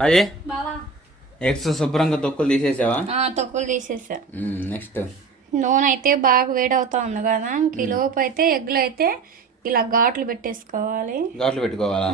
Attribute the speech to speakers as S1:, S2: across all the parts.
S1: రాజే? Eggs శుభ్రంగా తొక్కులు తీసేసావా?
S2: తొక్కులు తీసేసా.
S1: Next.
S2: నూనె అయితే బాగా వేడవుతా ఉంది కదా కిలోపు అయితే ఎగ్గులు అయితే ఇలా ఘాట్లు పెట్టేసుకోవాలి.
S1: ఘాట్లు పెట్టుకోవాలా.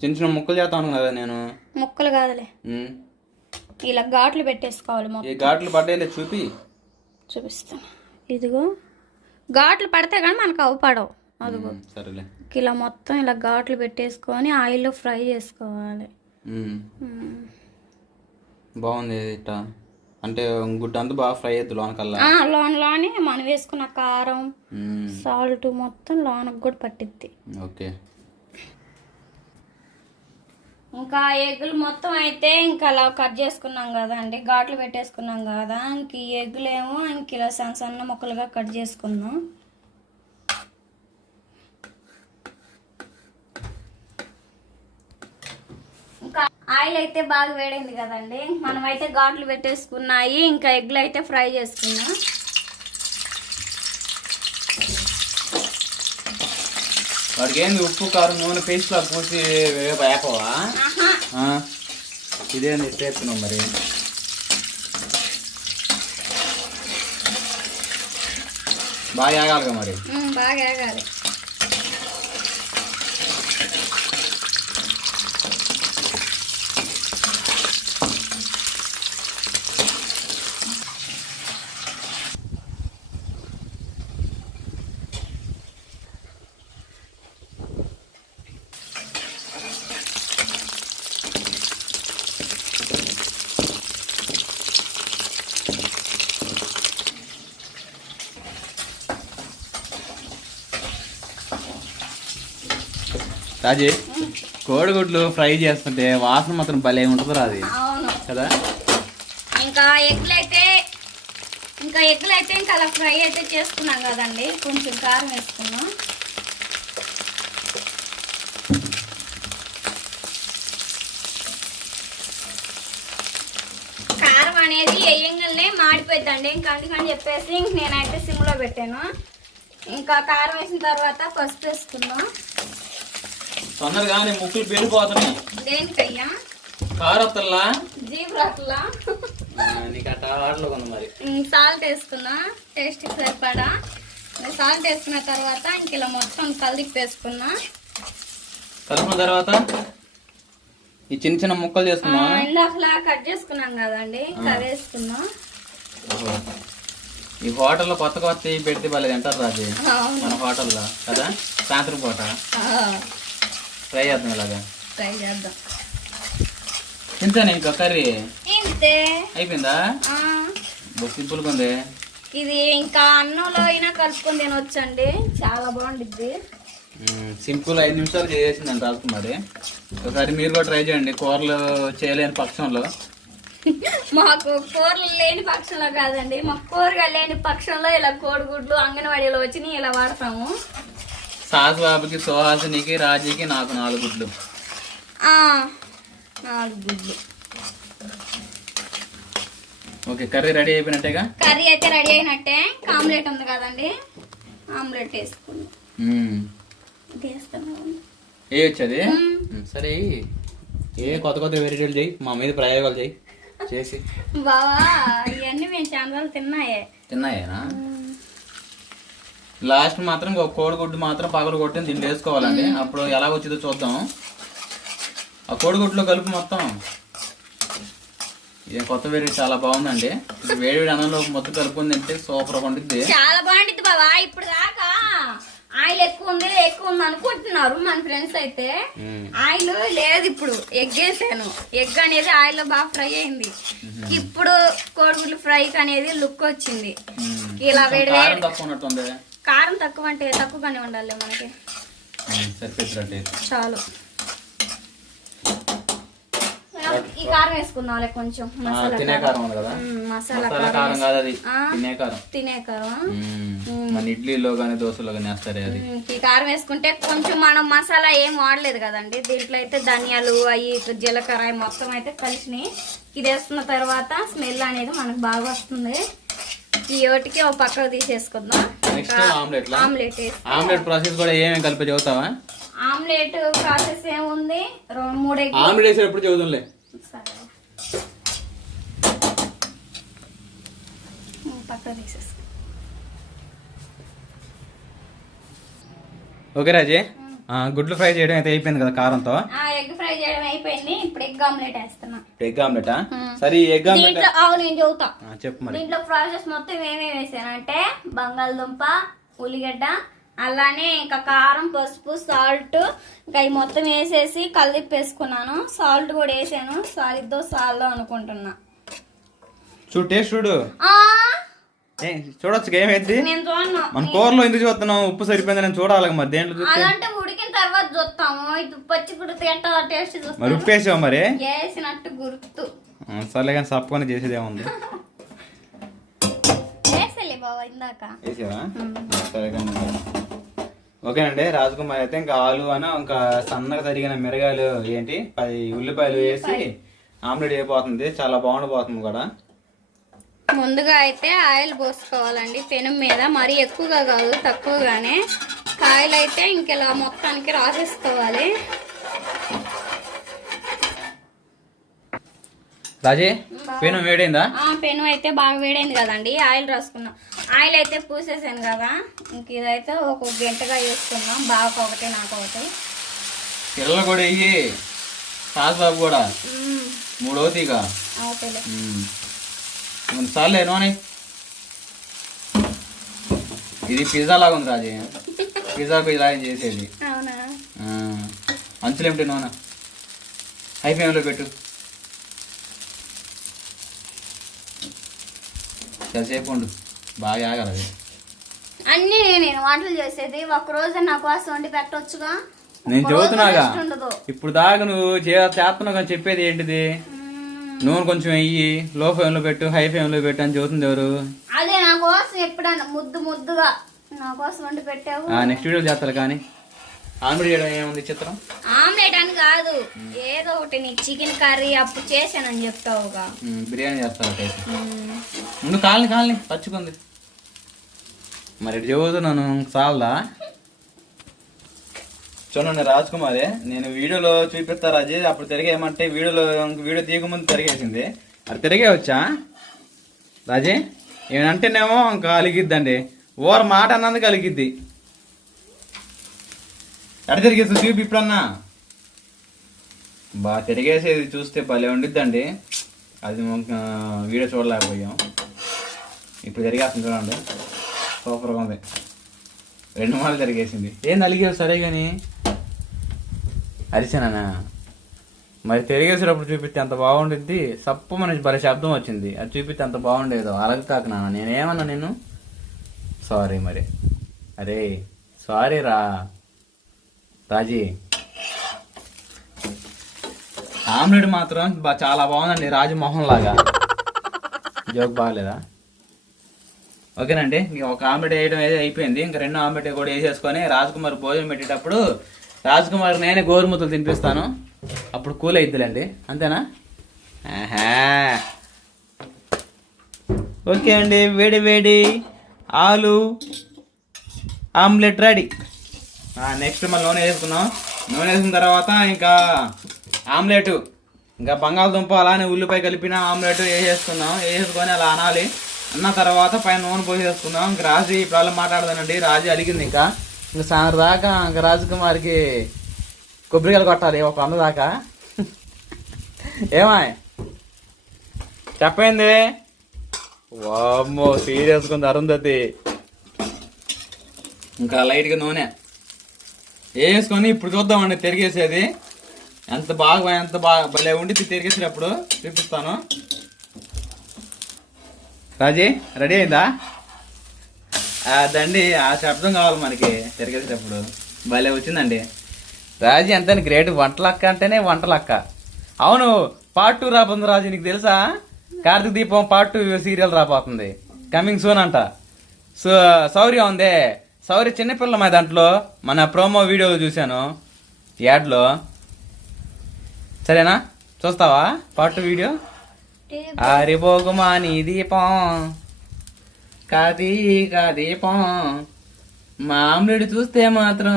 S1: చిన్న చిన్న ముక్కలు చేస్తాను కదా నేను.
S2: ముక్కలు కాదులే. ఇలా ఘాట్లు పెట్టేసుకోవాలి
S1: ఘాట్లు పడ్డాయిలే చూపి.
S2: చూపిస్తాను. ఇదిగో. ఘాట్లు పడితే కానీ మనకు అవి పడవు. అదిగో.
S1: సరేలే.
S2: ఇలా మొత్తం ఇలా ఘాట్లు పెట్టేసుకొని ఆయిల్లో ఫ్రై చేసుకోవాలి.
S1: బాగుంది ఇట్ట. అంటే గుడ్డ అంతా బాగా ఫ్రై అవుతుంది లోనకల్లా
S2: లోన లోనే మనం వేసుకున్న కారం. సాల్ట్ మొత్తం లోనకు కూడా పట్టిద్ది.
S1: ఓకే.
S2: ఇంకా ఎగ్గులు మొత్తం అయితే ఇంకా అలా కట్ చేసుకున్నాం కదా అండి. ఘాట్లు పెట్టేసుకున్నాం కదా. ఇంక ఎగ్గులేమో ఇంక ఇలా సన్న సన్న ముక్కలుగా కట్ చేసుకుందాం ఇంకా ఆయిల్ అయితే బాగా వేడైంది కదండి. మనం అయితే ఘాట్లు పెట్టేసుకున్నాయి ఇంకా ఎగ్గులు అయితే ఫ్రై చేసుకున్నాం.
S1: వాడికి ఏంది ఉప్పు కారం నూనె పేస్ట్ లా పూసి వేపవా? ఇదేంది ఎత్తేస్తున్నావు మరి? బాగా ఆగాలిగా మరి?
S2: బాగా ఆగాలి
S1: రాజీ కోడిగుడ్లు ఫ్రై చేస్తుంటే వాసన మాత్రం భలే ఉంటుంది
S2: అవును.
S1: కదా?
S2: ఇంకా ఎగ్గులు అయితే ఇంకా ఎగ్గులు అయితే ఇంకా అలా ఫ్రై అయితే చేసుకున్నాం కదండి. కొంచెం కారం వేసుకున్నాం కారం అనేది వేయంగానే మాడిపోద్దండి ఇంకా అందుకని చెప్పేసి ఇంక నేనైతే సిమ్లో పెట్టాను. ఇంకా కారం వేసిన తర్వాత పసుపు వేసుకున్నాం
S1: తొందరగా నీ ముక్కులు పెరిగిపోతున్నాయి
S2: దేనికయ్యా?
S1: కారత్తల్లా?
S2: జీబ్రాకులా
S1: నీకు అట్ట ఆటలో ఉంది మరి.
S2: సాల్ట్ వేసుకున్నా టేస్ట్ సరిపడా. సాల్ట్ వేసుకున్న తర్వాత ఇంక ఇలా మొత్తం కలిపి వేసుకున్నా.
S1: కలుపుకున్న తర్వాత ఈ చిన్న చిన్న ముక్కలు చేసుకున్నా
S2: ఇందాకలా కట్ చేసుకున్నాం కదండి ఇంకా వేసుకున్నా.
S1: ఈ హోటల్లో కొత్త కొత్త పెడితే భలే తింటారు రాజు.
S2: అవును.
S1: మన హోటల్లో కదా? సాయంత్రం పూట. ఫ్రై చేద్దాం ఇలాగా.
S2: ట్రై చేద్దాం.
S1: ఇంతేనా ఇంకా కర్రీ.
S2: ఇంతే
S1: అయిపోయిందా? సింపుల్గా ఉంది.
S2: ఇది ఇంకా అన్నంలో అయినా కలుపుకొని తినొచ్చండి. చాలా బాగుండిద్ది.
S1: సింపుల్ ఐదు నిమిషాలు చేసేసిందండి రాజకుమారి ఒకసారి మీరు కూడా ట్రై చేయండి. కూరలు చేయలేని పక్షంలో.
S2: మాకు కూరలు లేని పక్షంలో కాదండి. మాకు కూరగా లేని పక్షంలో ఇలా కోడిగుడ్లు అంగన్వాడీలో వచ్చి ఇలా వాడతాము.
S1: సాసు బాబుకి సుహాసినికి రాజీకి నాకు నాలుగు గుడ్లు.
S2: నాలుగు గుడ్లు.
S1: ఓకే కర్రీ రెడీ అయిపోయినట్టేగా?
S2: కర్రీ అయితే రెడీ అయినట్టే. ఆమ్లెట్ ఉంది కదండి. ఆమ్లెట్ వేస్తాను
S1: ఏ వచ్చేది? సరే ఏ కొత్త కొత్త వెరైటీలు చేయి మా మీద ప్రయోగాలు చేయి. చేసి.
S2: బావా ఇవన్నీ మేము చాలా తిన్నాయే.
S1: తిన్నాయేనా? లాస్ట్ మాత్రం ఒక కోడిగుడ్డు మాత్రం పగలు కొట్టి దీన్ని వేసుకోవాలండి. అప్పుడు ఎలా వచ్చిందో చూద్దాం. ఆ కోడిగుడ్లో కలుపు మొత్తం. ఇది కొత్త వెరైటీ చాలా బాగుందండి. ఇది వేడి వేడి అన్నంలో మొత్తం కలుపుకొని తింటే సూపర్ ఉంటుంది
S2: చాలా బాగుంటుంది బావా ఇప్పుడు దాకా ఆయిల్ ఎక్కువ ఉంది ఎక్కువ ఉంది అనుకుంటున్నారు మన ఫ్రెండ్స్ అయితే. ఆయిల్ లేదు ఇప్పుడు. ఎగ్ వేసాను. ఎగ్ అనేది ఆయిల్లో బాగా ఫ్రై అయింది. ఇప్పుడు కోడిగుడ్లు ఫ్రై అనేది లుక్ వచ్చింది. ఇలా వేడి వేడి కారం తక్కువ అంటే తక్కువగానే ఉండాలి మనకి. చాలు. ఈ కారం వేసుకుందాంలే కొంచెం మసాలా
S1: తినే కారం. ఉంది కదా.
S2: మ్మ్, మసాలా
S1: మసాలా కారం కాదు అది.
S2: ఆ.
S1: తినే కారం.
S2: తినే కారం.
S1: మ్మ్. మన ఇడ్లీలో కానీ దోశలో కానీ వేస్తారే అది.
S2: ఈ కారం వేసుకుంటే కొంచెం మనం మసాలా ఏం వాడలేదు కదండి. దీంట్లో అయితే ధనియాలు అవి జీలకర్ర అవి మొత్తం అయితే కలిసినాయి. ఇది వేసుకున్న తర్వాత స్మెల్ అనేది మనకు బాగా వస్తుంది. ఈ ఒకటికి ఒక పక్కకు తీసేసుకుందాం.
S1: Next omelette
S2: omelette
S1: omelette process కూడా ఏమేమి కలిపి చదువుతావా?
S2: ఆమ్లెట్ ప్రాసెస్ ఏముంది? రెండు మూడు ఎగ్
S1: ఆమ్లెట్ వేసేటప్పుడు చదువులే
S2: సరే. పక్క తీసేసి
S1: ఓకే రాజే. గుడ్లు ఫ్రై చేయడం అయితే అయిపోయింది కదా కారంతో?
S2: ఎగ్ ఆమ్లెట్ వేస్తున్నా.
S1: ఎగ్ ఆమ్లెటా? సరే ఎగ్ ఆమ్లెట్
S2: దీంట్లో అవు నేను
S1: ఆ, చెప్పు మరి.
S2: దీంట్లో ప్రాసెస్ మొత్తం ఏమేమి వేసానంటే బంగాళదుంప ఉల్లిగడ్డ అలానే ఇంకా కారం పసుపు సాల్ట్ ఇంకా ఇవి మొత్తం వేసేసి కలిపి వేసుకున్నాను సాల్ట్ కూడా వేసాను. సాలిద్దో సాల్లో అనుకుంటున్నా.
S1: చూడు టేస్ట్ చూడు. చూడొచ్చు ఏమైంది? మన కూరలో ఎందుకు చూస్తున్నాం ఉప్పు సరిపోయింది నేను చూడాలి మరి దేంట్లో చూస్తే?
S2: ఉడికిన తర్వాత చూస్తాము. ఇది పచ్చి ఎట్ట టేస్ట్
S1: మరి ఉప్పు వేసావు మరి?
S2: వేసినట్టు గుర్తు.
S1: సర్లే కానీ సప్పని చేసేది ఏముంది. ఓకేనండి రాజకుమారి అయితే ఇంకా ఆలు అని ఇంకా సన్నగా తరిగిన మిరగాయలు ఏంటి? పది ఉల్లిపాయలు వేసి ఆమ్లెట్ అయిపోతుంది చాలా బాగుండిపోతుంది కూడా.
S2: ముందుగా అయితే ఆయిల్ పోసుకోవాలండి. పెనం మీద మరీ ఎక్కువగా కాదు తక్కువగానే. కాయలు అయితే ఇంకెలా మొత్తానికి రాసేసుకోవాలి.
S1: రాజే పెను వేడైందా?
S2: పెను అయితే బాగా వేడైంది కదండి. ఆయిల్ రాసుకున్నాం. ఆయిల్ అయితే పూసేసాను కదా. ఇంక ఇదైతే ఒక గంటగా వేసుకున్నాం. బాగా ఒకటి నాకు ఒకటి.
S1: పిల్లలు కూడా ఇయ్యి బాబు కూడా.
S2: మ్మ్.
S1: మూడవతిగా
S2: అవుతాయిలే
S1: సార్లే నూనె ఇది పిజ్జా లాగా ఉంది రాజే. పిజ్జా ఇలా చేసేది.
S2: అవునా?
S1: ఆ, అంచులేమిటి నూనె హై ఫ్లేమ్లో పెట్టు. చాలాసేపు ఉండు? బాగా ఆగదు అది.
S2: అన్నీ నేను వంటలు చేసేది. ఒక రోజు నా కోసం వండి పెట్టొచ్చుగా.
S1: నేను చదువుతున్నాగా. ఇప్పుడు దాకా నువ్వు చేస్తున్నావు కానీ చెప్పేది ఏంటిది. నూనె కొంచెం వెయ్యి లో ఫ్లేమ్లో పెట్టు హై ఫ్లేమ్లో పెట్టు అని చదువుతుంది ఎవరు?
S2: అదే నా కోసం ఎప్పుడైనా ముద్దు ముద్దుగా నా కోసం వండి పెట్టావు?
S1: నెక్స్ట్ వీడియో చేస్తారు కానీ. ఆమ్లెట్ చేయడం ఏముంది చిత్రం?
S2: ఆమ్లెట్ అని కాదు. ఏదో ఒకటి నీ చికెన్ కర్రీ అప్పుడు చేశానని చెప్తావుగా.
S1: బిర్యానీ
S2: మ్మ్.
S1: ముందు కాలని కాలని పచ్చుకుంది. మరి ఇటు చదువుతున్నాను చాలదా? చూడండి రాజ్ కుమారే నేను వీడియోలో చూపిస్తా రాజీ అప్పుడు తిరిగేయమంటే వీడియోలో వీడియో తీయకముందు తిరిగేసింది. అది తిరిగే వచ్చా? రాజీ ఏమంటేనేమో కలిగిద్దండి ఓర మాట అన్నందుకు కలిగిద్ది ఎడ తిరిగేసి చూపి ఇప్పుడన్నా? బాగా తిరిగేసేది చూస్తే భలే ఉండిద్దండి. అది వీడియో చూడలేకపోయాం. ఇప్పుడు తిరిగేస్తుంది చూడండి. సూపర్గా ఉంది. రెండు మార్లు తిరిగేసింది. ఏం నలిగేవి సరే కానీ అరిచానా మరి తిరిగేసేటప్పుడు చూపిస్తే అంత బాగుండిద్ది. సప్పు మనకి భలే శబ్దం వచ్చింది. అది చూపిస్తే అంత బాగుండేదో. అలగ కాక నాన్న. నేనేమన్నా నేను సారీ మరి. అరే సారీ రా. రాజీ. ఆమ్లెట్ మాత్రం చాలా బాగుందండి. రాజమోహన్ లాగా జోక్ బాగాలేదా? ఓకేనండి. ఒక ఆమ్లెట్ వేయడం అయితే అయిపోయింది. ఇంకా రెండు ఆమ్లెట్ కూడా వేసేసుకొని రాజకుమార్ భోజనం పెట్టేటప్పుడు రాజ్కుమార్ నేనే గోరుముద్దలు తినిపిస్తాను. అప్పుడు కూల్ అయిద్దిలేండి. అంతేనా? ఓకే అండి వేడి వేడి ఆలు ఆమ్లెట్ రెడీ. నెక్స్ట్ మళ్ళీ నూనె వేసుకున్నాం. నూనె వేసిన తర్వాత ఇంకా ఆమ్లెట్ ఇంకా బంగాళదుంప అలానే ఉల్లిపాయ కలిపిన ఆమ్లెట్ వేసేసుకున్నాం. వేసేసుకొని అలా అనాలి. అన్న తర్వాత పైన నూనె పోసేసుకుందాం. ఇంకా రాజు ఇప్పుడు అలా మాట్లాడదానండి రాజు అలిగింది ఇంకా. ఇంకా సాయంత్రం దాకా ఇంకా రాజకుమార్కి కొబ్బరికాయలు కొట్టాలి ఒక వంద దాకా. ఏమాయ్? చెప్పండి వామ్మో సీరియస్ ఉంది అరుంధతి. ఇంకా లైట్గా నూనె. వేసుకొని ఇప్పుడు చూద్దామండి తిరిగేసేది. ఎంత బాగా ఎంత బాగా భలే ఉండి తిరిగేసేటప్పుడు చూపిస్తాను. రాజీ రెడీ అయిందా? అదండి ఆ శబ్దం కావాలి మనకి తిరిగేసేటప్పుడు. భలే వచ్చిందండి. రాజీ అంతే గ్రేట్ వంటలక్క అంటేనే వంటలక్క. అవును పార్ట్ టూ రాబోతుంది రాజు నీకు తెలుసా? Karthika Deepam part two serial రాబోతుంది. కమింగ్ సూన్ అంట. సో శౌర్య ఉందే. శౌర్య చిన్నపిల్ల మా దాంట్లో మన ప్రోమో వీడియో చూశాను. యాడ్లో. సరేనా? చూస్తావా? పార్ట్ టూ వీడియో ఆరిపోగుమా నీ దీపం. కాది కా దీపం మా ఆమ్లెట్ చూస్తే మాత్రం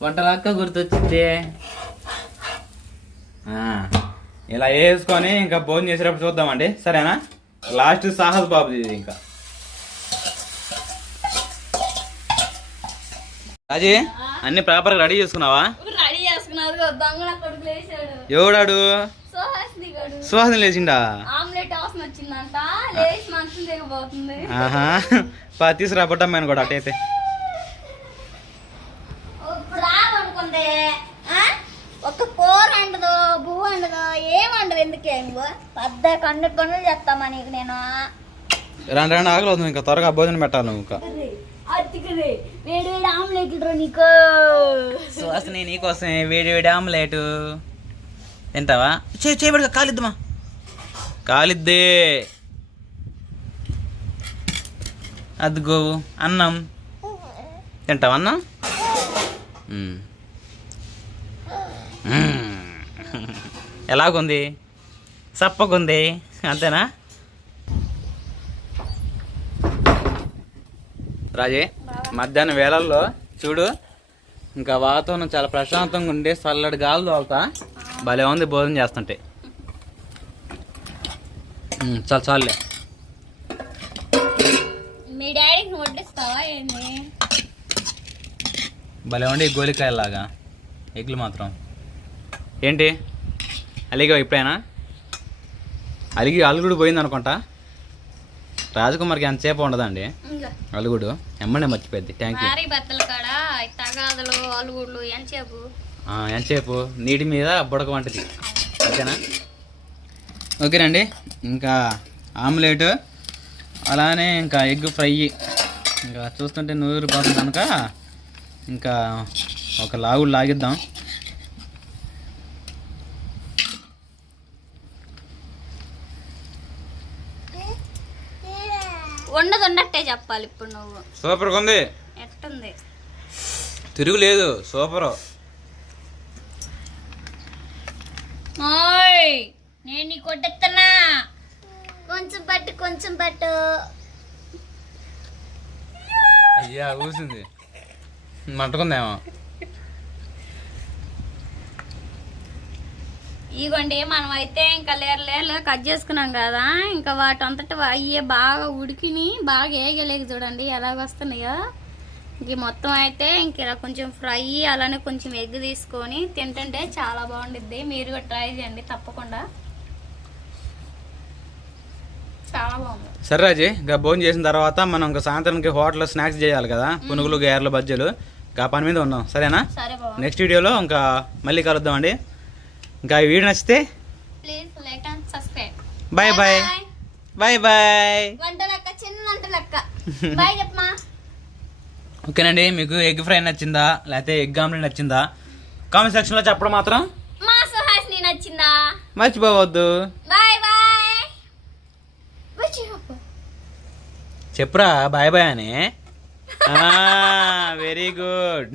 S1: వంటలక్క గుర్తొచ్చింది. ఆ, ఇలా వేసుకొని ఇంకా భోజనం చేసేటప్పుడు చూద్దామండి. సరేనా? లాస్ట్ సాహస్ బాబు ఇది ఇంకా. రాజీ అన్ని ప్రాపర్గా రెడీ చేసుకున్నావా? ఎవడాడు?
S2: సుహాసిని
S1: లేచిండా? పా తీసుకురా బుట్టమ్మాయిని కూడా అటైతే
S2: ఇప్పుడు రావనుకుంది ఆ? ఒక కూర వండదు పువ్వు వండదు ఏం వండదు ఎందుకే నువ్వు? పెద్ద కన్ను కన్నులు చేస్తామా నీకు నేను?
S1: రెండు రెండు ఆకలి అవుతుంది ఇంకా త్వరగా భోజనం పెట్టాలి నువ్వు ఇంకా.
S2: అతికది వేడి వేడి నీకు.
S1: ఆమ్లెట్. తింటావా? చే చేయబడి కాలిద్దామా? కాలిద్దే. అదిగో అన్నం. తింటావు అన్నం? ఎలాగుంది? చప్పకుంది అంతేనా? రాజే మధ్యాహ్నం వేళల్లో చూడు ఇంకా వాతావరణం చాలా ప్రశాంతంగా ఉండి చల్లటి గాలి తోలుతా భలే ఉంది భోజనం చేస్తుంటే. ఉమ్, చాలు చాలులే.
S2: వడ్డిస్తావా ఏంది?
S1: భలే ఉండి గోలికాయలాగా ఎగ్లు మాత్రం. ఏంటి? అలిగా ఇప్పుడైనా? అలిగి అలుగుడు పోయింది అనుకుంటా రాజకుమార్కి ఎంతసేపు ఉండదండి?
S2: ఇంకా.
S1: అలుగుడు ఎమ్మనే మర్చిపోద్ది థ్యాంక్ యూ
S2: కాడ? తగాదలు ఎంతసేపు?
S1: ఎంతసేపు? నీటి మీద బుడక వంటది. ఓకేనా? ఓకేనండి. ఇంకా ఆమ్లెట్ అలానే ఇంకా ఎగ్ ఫ్రై ఇంకా చూస్తుంటే నూరు కోసం కనుక ఇంకా ఒక లాగుడు లాగిద్దాం.
S2: ఉండదు చెప్పాలి ఇప్పుడు నువ్వు.
S1: సూపర్గా ఉంది.
S2: ఎట్టుంది?
S1: తిరుగులేదు సూపర్.
S2: ఓయ్ నేను నీ కొట్టెత్తనా కొంచెం పట్టు కొంచెం పట్టు.
S1: అయ్యా కూసింది మంటుకుందేమో.
S2: ఇదిగోండి మనం అయితే ఇంకా లేరు లేరు కట్ చేసుకున్నాం కదా. ఇంకా వాటి అంతటా అయ్యే బాగా ఉడికిని బాగా ఏగలేక చూడండి ఎలాగ వస్తున్నాయో. ఇంక మొత్తం అయితే ఇంక ఇలా కొంచెం ఫ్రై అలానే కొంచెం ఎగ్ తీసుకొని తింటుంటే చాలా బాగుండిద్ది. మీరు కూడా ట్రై చేయండి తప్పకుండా.
S1: సరే రాజీ ఇంకా భోజనం చేసిన తర్వాత మనం ఇంకా సాయంత్రానికి హోటల్లో స్నాక్స్ చేయాలి కదా పునుగులు గేర్ల బజ్జీలు. ఇంకా పని మీద ఉన్నాం. సరేనా? నెక్స్ట్ వీడియోలో ఇంకా మళ్ళీ కలుద్దామండి ఇంకా ఈ వీడియో నచ్చితే బాయ్ బాయ్. బాయ్. బాయ్ ఓకేనండి మీకు ఎగ్ ఫ్రై నచ్చిందా? లేకపోతే ఎగ్ ఆమ్లెట్ నచ్చిందా? కామెంట్ సెక్షన్లో చెప్పడం మాత్రం మర్చిపోవద్దు
S2: బాయ్ బాయ్ బాయ్ చెప్పు
S1: చెప్పురా బాయ్ బాయ్ అని. Very good